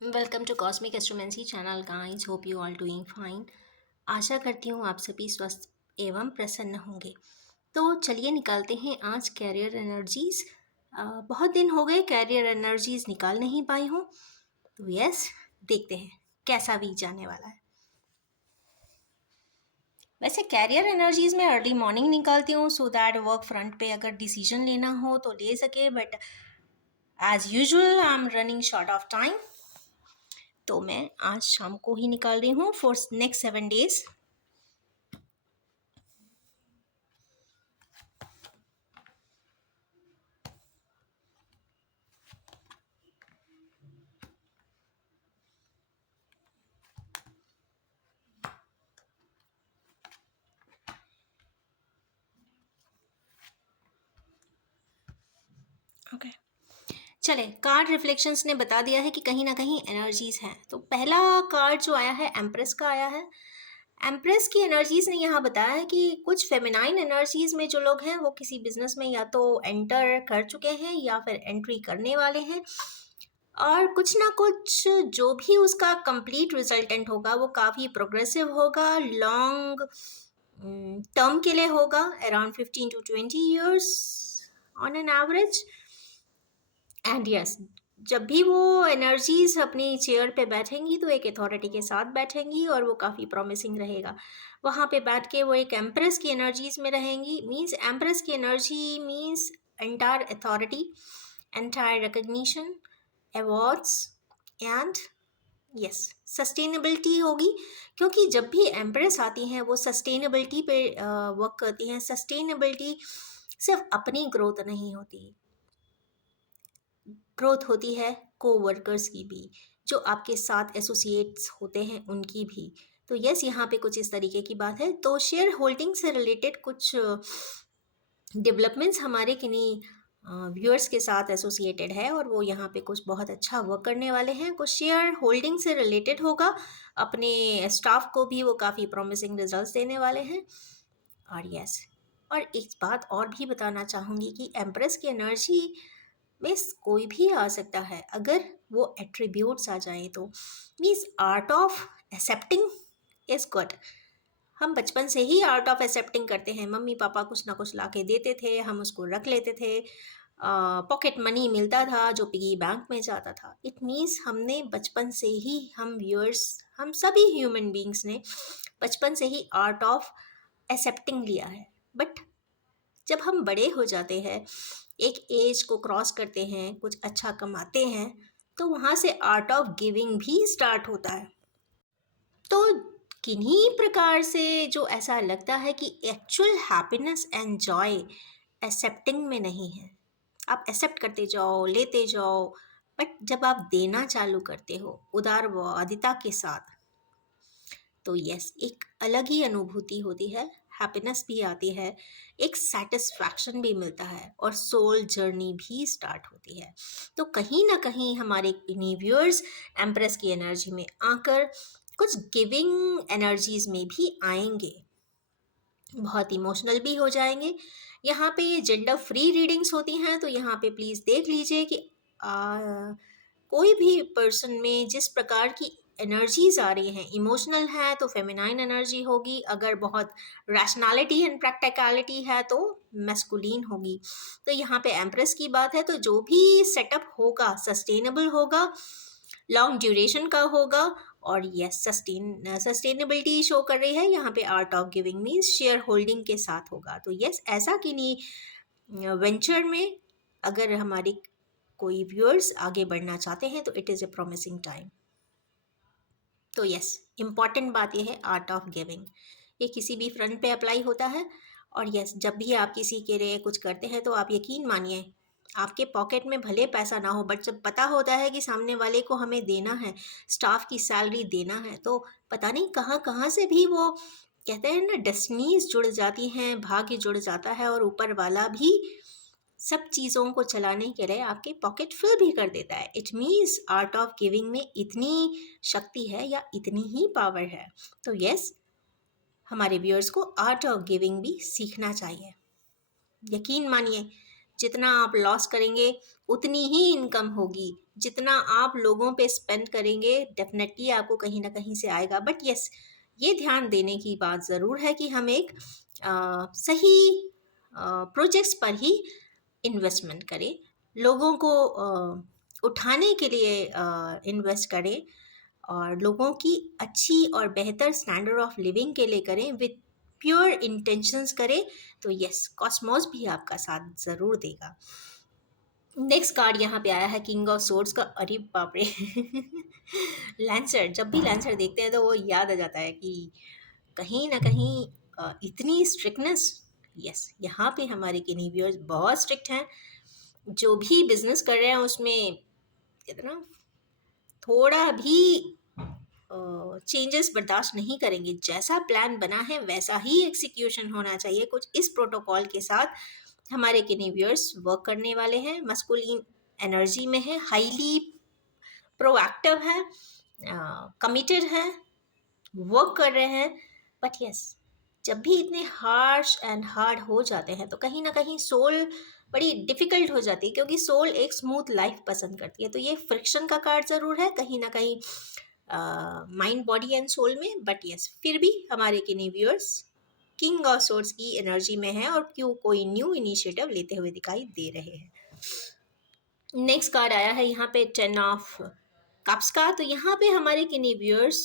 Welcome to cosmic astromancy channel guys, hope you all doing fine. आशा करती हूँ आप सभी स्वस्थ एवं प्रसन्न होंगे। तो चलिए निकालते हैं आज कैरियर एनर्जीज। बहुत दिन हो गए कैरियर एनर्जीज निकाल नहीं पाई हूँ, तो यस, देखते हैं कैसा वीक जाने वाला है। वैसे कैरियर एनर्जीज में अर्ली मॉर्निंग निकालती हूँ सो दैट वर्क फ्रंट पे अगर डिसीजन लेना हो तो ले सके, but as usual I am running short of time, तो मैं आज शाम को ही निकाल रही हूँ फॉर नेक्स्ट 7 days। ओके, चले कार्ड रिफ्लेक्शंस ने बता दिया है कि कहीं ना कहीं एनर्जीज हैं। तो पहला कार्ड जो आया है एम्प्रेस का आया है। एम्प्रेस की एनर्जीज ने यहाँ बताया है कि कुछ फेमिनाइन एनर्जीज में जो लोग हैं वो किसी बिजनेस में या तो एंटर कर चुके हैं या फिर एंट्री करने वाले हैं, और कुछ ना कुछ जो भी उसका कंप्लीट रिजल्टेंट होगा वो काफ़ी प्रोग्रेसिव होगा, लॉन्ग टर्म के लिए होगा, around 15 to 20 years on an average. And yes, जब भी वो एनर्जीज अपनी चेयर पे बैठेंगी तो एक अथॉरिटी के साथ बैठेंगी और वो काफ़ी प्रॉमिसिंग रहेगा। वहाँ पे बैठ के वो एक एम्प्रेस की एनर्जीज में रहेंगी। मीन्स एम्प्रेस की energy means entire authority, entire recognition, awards and yes sustainability होगी। क्योंकि जब भी एम्प्रेस आती हैं वो सस्टेनेबिलिटी पे वर्क करती हैं। सस्टेनेबिलिटी सिर्फ अपनी ग्रोथ नहीं होती, ग्रोथ होती है कोवर्कर्स की भी, जो आपके साथ एसोसिएट्स होते हैं उनकी भी। तो यस, यहाँ पे कुछ इस तरीके की बात है। तो शेयर होल्डिंग से रिलेटेड कुछ डेवलपमेंट्स हमारे किन्हीं व्यूअर्स के साथ एसोसिएटेड है और वो यहाँ पे कुछ बहुत अच्छा वर्क करने वाले हैं। कुछ शेयर होल्डिंग से रिलेटेड होगा, अपने स्टाफ को भी वो काफ़ी प्रॉमिसिंग रिजल्ट्स देने वाले हैं। और यस, और एक बात और भी बताना चाहूँगी कि एम्प्रेस की एनर्जी में कोई भी आ सकता है अगर वो एट्रीब्यूट्स आ जाएं तो। Means art of accepting is good. हम बचपन से ही आर्ट ऑफ एक्सेप्टिंग करते हैं। मम्मी पापा कुछ ना कुछ ला के देते थे, हम उसको रख लेते थे। पॉकेट मनी मिलता था जो पिगी बैंक में जाता था। इट मीन्स हमने बचपन से ही, हम व्यूअर्स, हम सभी ह्यूमन बींग्स ने बचपन से ही आर्ट ऑफ एक्सेप्टिंग लिया है। बट जब हम बड़े हो जाते हैं, एक एज को क्रॉस करते हैं, कुछ अच्छा कमाते हैं, तो वहाँ से आर्ट ऑफ गिविंग भी स्टार्ट होता है। तो किन्हीं प्रकार से जो ऐसा लगता है कि actual happiness and Joy accepting में नहीं है। आप एक्सेप्ट करते जाओ, लेते जाओ, बट जब आप देना चालू करते हो उदारवादिता के साथ, तो यस, एक अलग ही अनुभूति होती है, हैप्पीनेस भी आती है, एक सेटिस्फैक्शन भी मिलता है और सोल जर्नी भी स्टार्ट होती है। तो कहीं ना कहीं हमारे व्यूअर्स एम्प्रेस की एनर्जी में आकर कुछ गिविंग एनर्जीज में भी आएंगे, बहुत इमोशनल भी हो जाएंगे। यहाँ पे ये जेंडर फ्री रीडिंग्स होती हैं, तो यहाँ पे प्लीज़ देख लीजिए कि कोई भी पर्सन में जिस प्रकार की एनर्जीज आ रही हैं, इमोशनल है तो फेमिनाइन एनर्जी होगी, अगर बहुत रैशनैलिटी एंड प्रैक्टिकलिटी है तो मैस्कुलिन होगी। तो यहाँ पे एम्प्रेस की बात है, तो जो भी सेटअप होगा सस्टेनेबल होगा, लॉन्ग ड्यूरेशन का होगा, और यस सस्टेनेबिलिटी शो कर रही है यहाँ पे। Art of giving means share holding के साथ होगा। तो यस, ऐसा कि नहीं वेंचर में अगर हमारी कोई व्यूअर्स आगे बढ़ना चाहते हैं तो it is a promising time. तो यस, इम्पॉर्टेंट बात यह है आर्ट ऑफ गिविंग, ये किसी भी फ्रंट पे अप्लाई होता है। और यस, जब भी आप किसी के लिए कुछ करते हैं तो आप यकीन मानिए, आपके पॉकेट में भले पैसा ना हो, बट जब पता होता है कि सामने वाले को हमें देना है, स्टाफ की सैलरी देना है, तो पता नहीं कहाँ कहाँ से भी वो कहते हैं ना, डेस्टिनीज जुड़ जाती हैं, भाग्य जुड़ जाता है, और ऊपर वाला भी सब चीज़ों को चलाने के लिए आपके पॉकेट फिल भी कर देता है। It means art of giving में इतनी शक्ति है या इतनी ही पावर है। तो यस, हमारे व्यूअर्स को आर्ट ऑफ गिविंग भी सीखना चाहिए। यकीन मानिए, जितना आप लॉस करेंगे उतनी ही इनकम होगी। जितना आप लोगों पे स्पेंड करेंगे डेफ़िनेटली आपको कहीं न कहीं से आएगा। बट येस, ये ध्यान देने की बात ज़रूर है कि हम एक सही प्रोजेक्ट्स पर ही इन्वेस्टमेंट करें। लोगों को उठाने के लिए इन्वेस्ट करें और लोगों की अच्छी और बेहतर स्टैंडर्ड ऑफ लिविंग के लिए करें, विथ प्योर इंटेंशंस करें। तो यस, कॉस्मोस भी आपका साथ ज़रूर देगा। नेक्स्ट कार्ड यहाँ पे आया है किंग ऑफ सोर्ड्स का। अरे बाप रे! लैंसर, जब भी लैंसर देखते हैं तो वो याद आ जाता है कि कहीं ना कहीं इतनी स्ट्रिक्टनेस। यस, यहाँ पे हमारे किन्हीं व्यूअर्स बहुत स्ट्रिक्ट हैं। जो भी बिजनेस कर रहे हैं उसमें कितना थोड़ा भी चेंजेस बर्दाश्त नहीं करेंगे। जैसा प्लान बना है वैसा ही एग्जीक्यूशन होना चाहिए। कुछ इस प्रोटोकॉल के साथ हमारे किन्हीं व्यूअर्स वर्क करने वाले हैं। मस्कुलिन एनर्जी में है, हाईली प्रोएक्टिव है, कमिटेड है, वर्क कर रहे हैं। बट यस, जब भी इतने हार्श एंड हार्ड हो जाते हैं तो कहीं ना कहीं सोल बड़ी डिफिकल्ट हो जाती है, क्योंकि सोल एक स्मूथ लाइफ पसंद करती है। तो ये फ्रिक्शन का कार्ड ज़रूर है कहीं ना कहीं माइंड, बॉडी एंड सोल में। बट यस, फिर भी हमारे किन्हीं व्यूअर्स किंग ऑफ सोर्स की एनर्जी में है और क्यों कोई न्यू इनिशिएटिव लेते हुए दिखाई दे रहे हैं। नेक्स्ट कार्ड आया है यहाँ पे 10 ऑफ कप्स का। तो यहाँ पे हमारे किन्हीं व्यूअर्स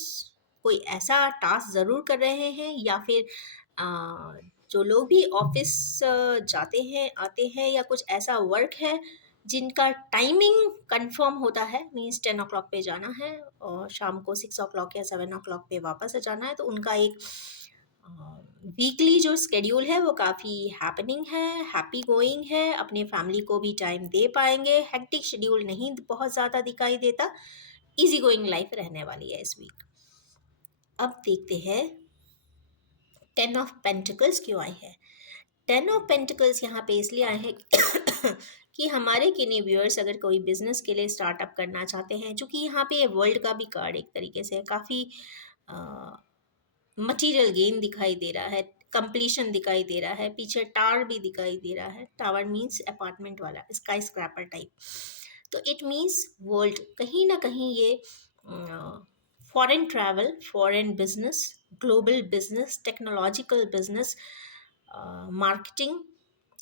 कोई ऐसा टास्क ज़रूर कर रहे हैं, या फिर जो लोग भी ऑफिस जाते हैं आते हैं, या कुछ ऐसा वर्क है जिनका टाइमिंग कंफर्म होता है, मीन्स 10 o'clock पे जाना है और शाम को 6 o'clock या 7 o'clock पे वापस आ जाना है। तो उनका एक वीकली जो स्केड्यूल है वो काफ़ी हैपनिंग है, हैप्पी गोइंग है, अपने फैमिली को भी टाइम दे पाएंगे। हेक्टिक शेड्यूल नहीं बहुत ज़्यादा दिखाई देता, इजी गोइंग लाइफ रहने वाली है इस वीक। अब देखते हैं 10 of Pentacles क्यों आई है। 10 of Pentacles यहाँ पे इसलिए आए हैं कि हमारे किन्हीं व्यूअर्स अगर कोई बिजनेस के लिए स्टार्टअप करना चाहते हैं, चूँकि यहाँ पे वर्ल्ड का भी कार्ड एक तरीके से काफ़ी मटेरियल गेन दिखाई दे रहा है, कंप्लीशन दिखाई दे रहा है, पीछे टावर भी दिखाई दे रहा है। टावर मीन्स अपार्टमेंट वाला, स्काई स्क्रैपर टाइप। तो इट मीन्स वर्ल्ड, कहीं ना कहीं ये foreign travel, foreign business, global business, technological business, marketing,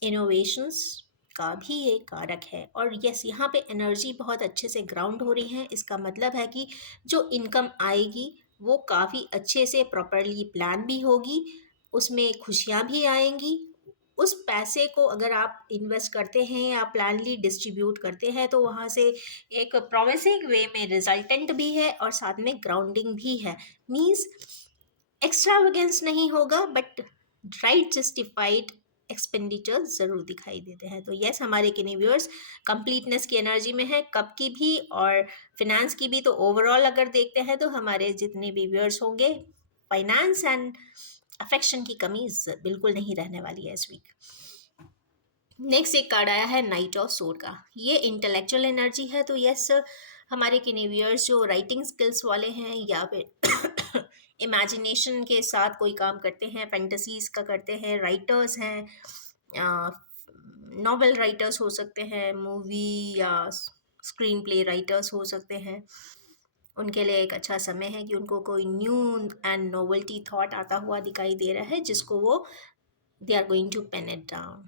innovations का भी ये कारक है। और यस, यहाँ पे एनर्जी बहुत अच्छे से ग्राउंड हो रही है। इसका मतलब है कि जो इनकम आएगी वो काफ़ी अच्छे से प्रॉपरली प्लान भी होगी, उसमें खुशियाँ भी आएंगी। उस पैसे को अगर आप इन्वेस्ट करते हैं या प्लानली डिस्ट्रीब्यूट करते हैं तो वहाँ से एक प्रोमिसिंग वे में रिजल्टेंट भी है और साथ में ग्राउंडिंग भी है। मीन्स एक्स्ट्रावेगेंस नहीं होगा, बट राइट जस्टिफाइड एक्सपेंडिचर ज़रूर दिखाई देते हैं। तो यस, हमारे किन्हीं व्यूअर्स कंप्लीटनेस की एनर्जी में है, कप की भी और फिनेंस की भी। तो ओवरऑल अगर देखते हैं तो हमारे जितने भी व्यूअर्स होंगे, फाइनेंस एंड अफेक्शन की कमी बिल्कुल नहीं रहने वाली है इस वीक। नेक्स्ट एक कार्ड आया है नाइट ऑफ सोड का। ये इंटेलेक्चुअल एनर्जी है। तो यस, हमारे किन्हीं व्यूअर्स जो राइटिंग स्किल्स वाले हैं या फिर इमेजिनेशन के साथ कोई काम करते हैं, फैंटेसीज का करते हैं, राइटर्स हैं, नॉवेल राइटर्स हो सकते हैं, मूवी या स्क्रीन प्ले राइटर्स हो सकते हैं, उनके लिए एक अच्छा समय है कि उनको कोई न्यू एंड नोवेल्टी थॉट आता हुआ दिखाई दे रहा है जिसको वो they are going to pen it down.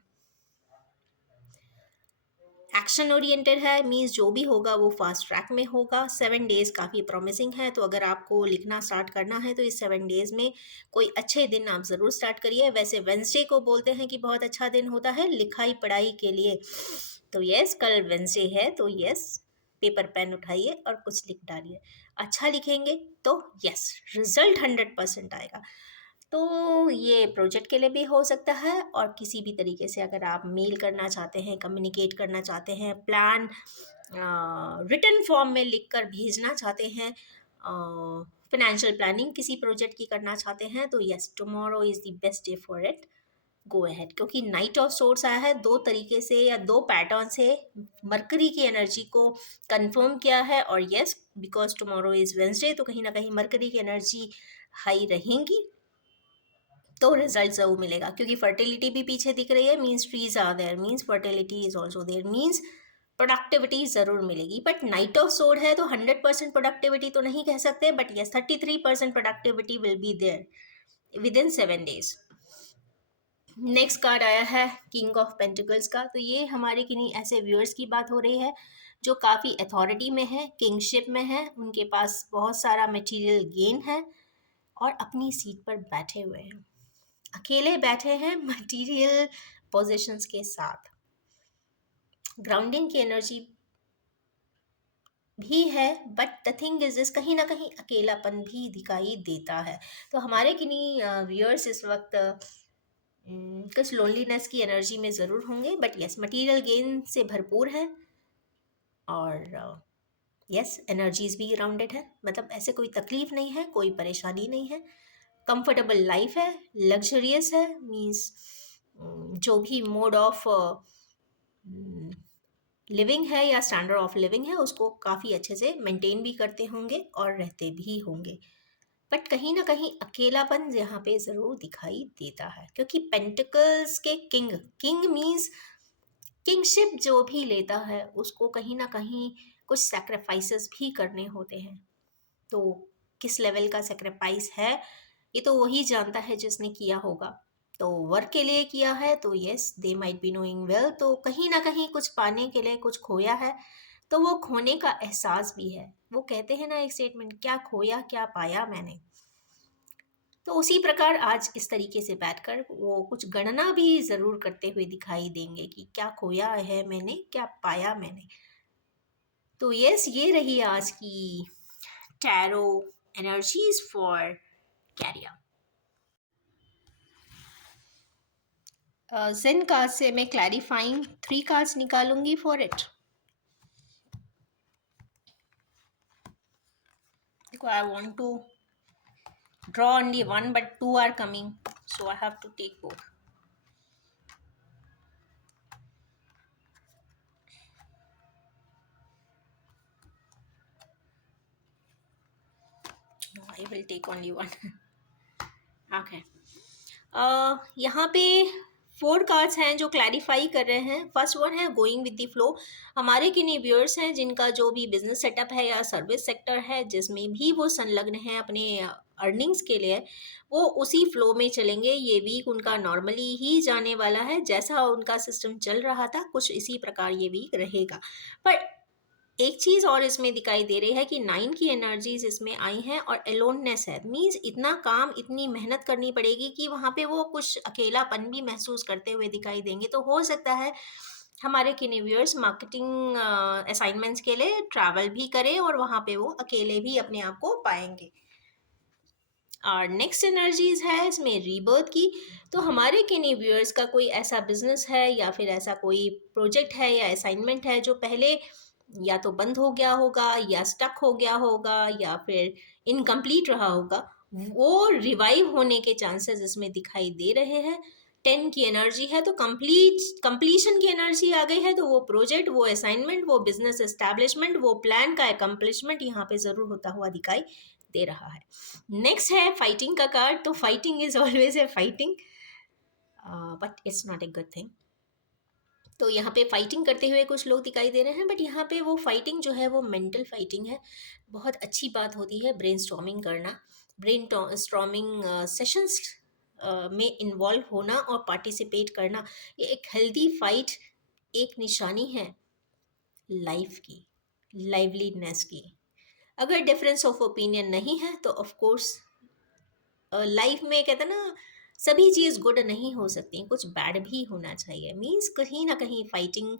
Action oriented है, मीन्स जो भी होगा वो फास्ट ट्रैक में होगा। 7 डेज काफ़ी प्रॉमिसिंग है। तो अगर आपको लिखना स्टार्ट करना है तो इस 7 डेज में कोई अच्छे दिन आप ज़रूर स्टार्ट करिए। वैसे वेंसडे को बोलते हैं कि बहुत अच्छा दिन होता है लिखाई पढ़ाई के लिए। तो यस, कल वेंसडे है तो यस, पेपर पेन उठाइए और कुछ लिख डालिए। अच्छा लिखेंगे तो यस, रिजल्ट 100% आएगा। तो ये प्रोजेक्ट के लिए भी हो सकता है और किसी भी तरीके से अगर आप मेल करना चाहते हैं, कम्युनिकेट करना चाहते हैं, प्लान रिटन फॉर्म में लिखकर भेजना चाहते हैं, फाइनेंशियल प्लानिंग किसी प्रोजेक्ट की करना चाहते हैं, तो yes, tomorrow is the best day for it. Go ahead, क्योंकि नाइट ऑफ सोर्स आया है, दो तरीके से या दो पैटर्न से मरकरी की एनर्जी को कंफर्म किया है। और yes, because tomorrow is Wednesday तो कहीं ना कहीं मरकरी की एनर्जी हाई रहेंगी। तो रिजल्ट ज़रूर मिलेगा, क्योंकि फर्टिलिटी भी पीछे दिख रही है, means trees are there, means fertility is also there, means productivity ज़रूर मिलेगी। बट नाइट ऑफ सोड है तो 100% प्रोडक्टिविटी तो नहीं कह सकते, but yes 33% productivity will be there within 7 days। Next card आया है किंग ऑफ पेंटिकल्स का। तो ये हमारे किन्हीं ऐसे व्यूअर्स की बात हो रही है जो काफ़ी अथॉरिटी में है, किंगशिप में है, उनके पास बहुत सारा मटेरियल गेन है और अपनी सीट पर बैठे हुए हैं, अकेले बैठे हैं मटेरियल पोजीशंस के साथ। ग्राउंडिंग की एनर्जी भी है, बट द थिंग इज कहीं ना कहीं अकेलापन भी दिखाई देता है। तो हमारे किन्हीं व्यूअर्स इस वक्त कुछ लोनलीनेस की एनर्जी में ज़रूर होंगे, बट यस मटेरियल गेन से भरपूर है और यस एनर्जीज भी राउंडेड है, मतलब ऐसे कोई तकलीफ नहीं है, कोई परेशानी नहीं है, कंफर्टेबल लाइफ है, लग्जरियस है, मीन्स जो भी मोड ऑफ लिविंग है या स्टैंडर्ड ऑफ लिविंग है उसको काफ़ी अच्छे से मेंटेन भी करते होंगे और रहते भी होंगे। बट कहीं ना कहीं अकेलापन यहाँ पे ज़रूर दिखाई देता है, क्योंकि पेंटिकल्स के किंग, किंग मीन्स किंगशिप जो भी लेता है उसको कहीं ना कहीं कुछ सेक्रीफाइसेस भी करने होते हैं। तो किस लेवल का सेक्रीफाइस है ये तो वही जानता है जिसने किया होगा। तो वर्क के लिए किया है तो yes they might be knowing well, तो कहीं ना कहीं कुछ पाने के लिए कुछ खोया है, तो वो खोने का एहसास भी है। वो कहते हैं ना एक स्टेटमेंट, क्या खोया क्या पाया मैंने। तो उसी प्रकार आज इस तरीके से बैठकर वो कुछ गणना भी ज़रूर करते हुए दिखाई देंगे कि क्या खोया है मैंने, क्या पाया मैंने। तो यस ये रही आज की टैरो एनर्जीज फॉर कैरियर। जेन कार्ड से मैं क्लैरिफाइंग 3 कार्ड्स निकालूंगी फॉर इट। देखो I want to draw only one but two are coming, so I have to take both. No, I will take only one. Okay. यहाँ पे 4 cards हैं जो clarify कर रहे हैं। फर्स्ट वन है गोइंग विद द फ्लो। हमारे किन्हीं व्यूअर्स हैं जिनका जो भी बिजनेस सेटअप है या सर्विस सेक्टर है जिसमें भी वो संलग्न है अपने अर्निंग्स के लिए, वो उसी फ्लो में चलेंगे। ये वीक उनका नॉर्मली ही जाने वाला है, जैसा उनका सिस्टम चल रहा था कुछ इसी प्रकार ये वीक रहेगा। पर एक चीज़ और इसमें दिखाई दे रही है कि 9 की एनर्जीज इसमें आई हैं और एलोननेस है, मीन्स इतना काम इतनी मेहनत करनी पड़ेगी कि वहाँ पे वो कुछ अकेलापन भी महसूस करते हुए दिखाई देंगे। तो हो सकता है हमारे किन्हीं व्यूअर्स मार्केटिंग असाइनमेंट्स के लिए ट्रैवल भी करें और वहाँ पे वो अकेले भी अपने आप को पाएंगे। और नेक्स्ट एनर्जीज है इसमें रीबर्थ की। तो हमारे किन्हीं व्यूअर्स का कोई ऐसा बिजनेस है या फिर ऐसा कोई प्रोजेक्ट है या असाइनमेंट है जो पहले या तो बंद हो गया होगा या स्टक हो गया होगा या फिर इनकम्प्लीट रहा होगा, वो रिवाइव होने के चांसेस इसमें दिखाई दे रहे हैं। 10 की एनर्जी है तो कंप्लीशन की एनर्जी आ गई है, तो वो प्रोजेक्ट, वो असाइनमेंट, वो बिजनेस एस्टैब्लिशमेंट, वो प्लान का अकम्पलिशमेंट यहाँ पे ज़रूर होता हुआ दिखाई दे रहा है। नेक्स्ट है फाइटिंग का कार्ड। तो fighting is always a fighting, but it's not a good thing. तो यहाँ पे फाइटिंग करते हुए कुछ लोग दिखाई दे रहे हैं, बट यहाँ पे वो फाइटिंग जो है वो मेंटल फाइटिंग है। बहुत अच्छी बात होती है ब्रेन स्टॉर्मिंग करना, ब्रेन स्टॉर्मिंग सेशंस में इन्वॉल्व होना और पार्टिसिपेट करना। ये एक हेल्दी फाइट एक निशानी है लाइफ की, लाइवलीनेस की। अगर डिफरेंस ऑफ ओपिनियन नहीं है तो ऑफ कोर्स लाइफ में कहते हैं ना सभी चीज़ गुड नहीं हो सकती, कुछ बैड भी होना चाहिए। मीन्स कहीं ना कहीं फाइटिंग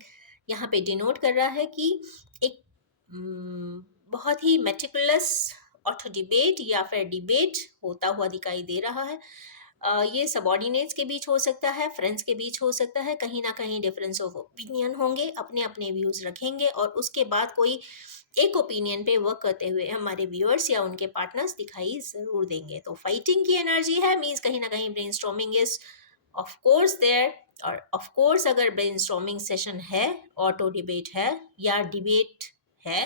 यहाँ पे डिनोट कर रहा है कि एक बहुत ही मेटिकुलस ऑटो डिबेट या फिर डिबेट होता हुआ दिखाई दे रहा है। ये सबॉर्डिनेट्स के बीच हो सकता है, फ्रेंड्स के बीच हो सकता है, कहीं ना कहीं डिफरेंस ऑफ ओपिनियन होंगे, अपने अपने व्यूज़ रखेंगे और उसके बाद कोई एक ओपिनियन पे वर्क करते हुए हमारे व्यूअर्स या उनके पार्टनर्स दिखाई ज़रूर देंगे। तो फाइटिंग की एनर्जी है, मीन्स कहीं ना कहीं brainstorming is of course there. और ऑफ कोर्स अगर ब्रेनस्टॉर्मिंग सेशन है, ऑटो डिबेट है या डिबेट है,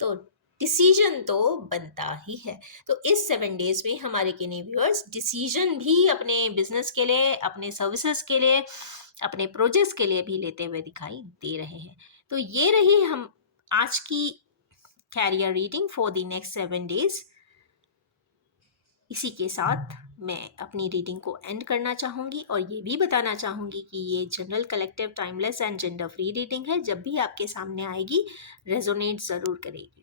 तो डिसीजन तो बनता ही है। तो इस 7 डेज़ में हमारे किन्हीं व्यूअर्स डिसीजन भी अपने बिज़नेस के लिए, अपने सर्विसेज़ के लिए, अपने प्रोजेक्ट्स के लिए भी लेते हुए दिखाई दे रहे हैं। तो ये रही हम आज की career reading for the next 7 days. इसी के साथ मैं अपनी रीडिंग को एंड करना चाहूँगी और ये भी बताना चाहूँगी कि ये general, collective, timeless and gender free reading है। जब भी आपके सामने आएगी, रेजोनेट ज़रूर करेगी।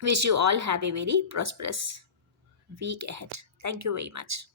Wish you all have a very prosperous week ahead. Thank you very much.